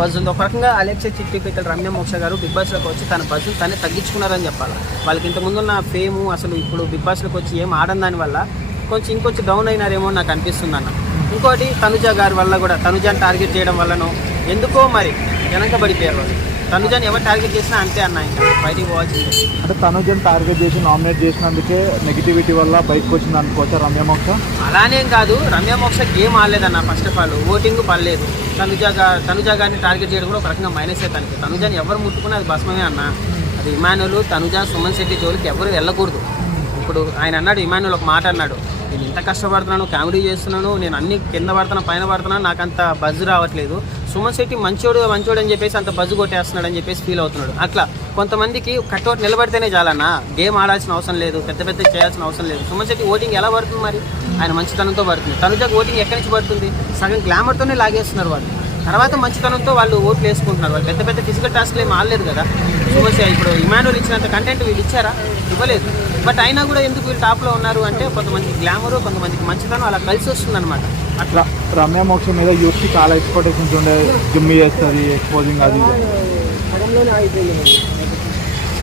Buzz ఉంది. ఒక రకంగా అలెక్సా చిట్టి పిక్కల రమ్య మోక్ష గారు బిగ్ బాస్లోకి వచ్చి తన బజ్ను తనే తగ్గించుకున్నారని చెప్పాలి. వాళ్ళకి ఇంతకుముందున్న ఫేము అసలు ఇప్పుడు బిగ్ బాస్లోకి వచ్చి ఏం ఆడని దానివల్ల ఇంకొంచెం డౌన్ అయినారేమో నాకు అనిపిస్తుంది అన్న. ఇంకోటి తనుజ గారి వల్ల కూడా, తనుజాని టార్గెట్ చేయడం వల్లనో ఎందుకో మరి వెనకబడిపోయారు వాళ్ళు. తనుజాని ఎవరు టార్గెట్ చేసినా అంతే అన్న, ఇంకా బయటికి పోవాల్సిందే. అంటే తనుజాని టార్గెట్ చేసి నామినేట్ చేసినందుకే నెగిటివిటీ వల్ల బయటకు వచ్చింది అనుకోవచ్చా రమ్య మోక్ష? అలానేం కాదు, రమ్య మోక్ష గేమ్ ఆడలేదన్న. ఫస్ట్ ఆఫ్ ఆల్ ఓటింగ్ పడలేదు. తనుజ గారిని టార్గెట్ చేయడం కూడా ఒక రకంగా మైనస్ అవుతానికి. తనుజాని ఎవరు ముట్టుకున్నా అది భస్మమే అన్న. అది ఇమానులు, తనుజ, సుమన్ శెట్టి జోలికి ఎవరు వెళ్ళకూడదు. ఇప్పుడు ఆయన అన్నాడు, ఇమానుల్ ఒక మాట అన్నాడు, నేను ఇంత కష్టపడుతున్నాను, కామెడీ చేస్తున్నాను, నేను అన్ని కింద పడుతున్నాను పైన పడుతున్నాను, నాకు అంత బజ్ రావట్లేదు. సుమన్ శెట్టి మంచోడు అని చెప్పేసి అంత బజ్ కొట్టేస్తున్నాడు అని చెప్పేసి ఫీల్ అవుతున్నాడు. అట్లా కొంతమందికి కట్అవుట్ నిలబడితేనే చాలన్నా, గేమ్ ఆడాల్సిన అవసరం లేదు, పెద్ద చేయాల్సిన అవసరం లేదు. సుమన్ శెట్టి ఓటింగ్ ఎలా పడుతుంది మరి? ఆయన మంచితనంతో పడుతుంది. తనుజకు ఓటింగ్ ఎక్కడి నుంచి పడుతుంది? సగం గ్లామర్తోనే లాగేస్తున్నారు వాళ్ళు. తర్వాత మంచితనంతో వాళ్ళు ఓట్లు వేసుకుంటున్నారు. వాళ్ళు పెద్ద ఫిజికల్ టాస్క్లు ఏమి ఆడలేదు కదా. సుమన్ శెట్టి ఇప్పుడు ఇమానుల్ ఇచ్చినంత కంటెంట్ వీళ్ళు ఇచ్చారా? ఇవ్వలేదు. బట్ అయినా కూడా ఎందుకు వీళ్ళు టాప్లో ఉన్నారు అంటే కొంతమందికి గ్లామరు, కొంతమందికి మంచితనం అలా కలిసి వస్తుంది అనమాట. అట్లా రమ్య మోక్ష మీద యూత్కి చాలా ఎక్స్పెక్టేషన్స్ ఉండే, జిమ్మి చేస్తుంది, ఎక్స్పోజింగ్ అది సగంలోనే ఆగిపోయింది.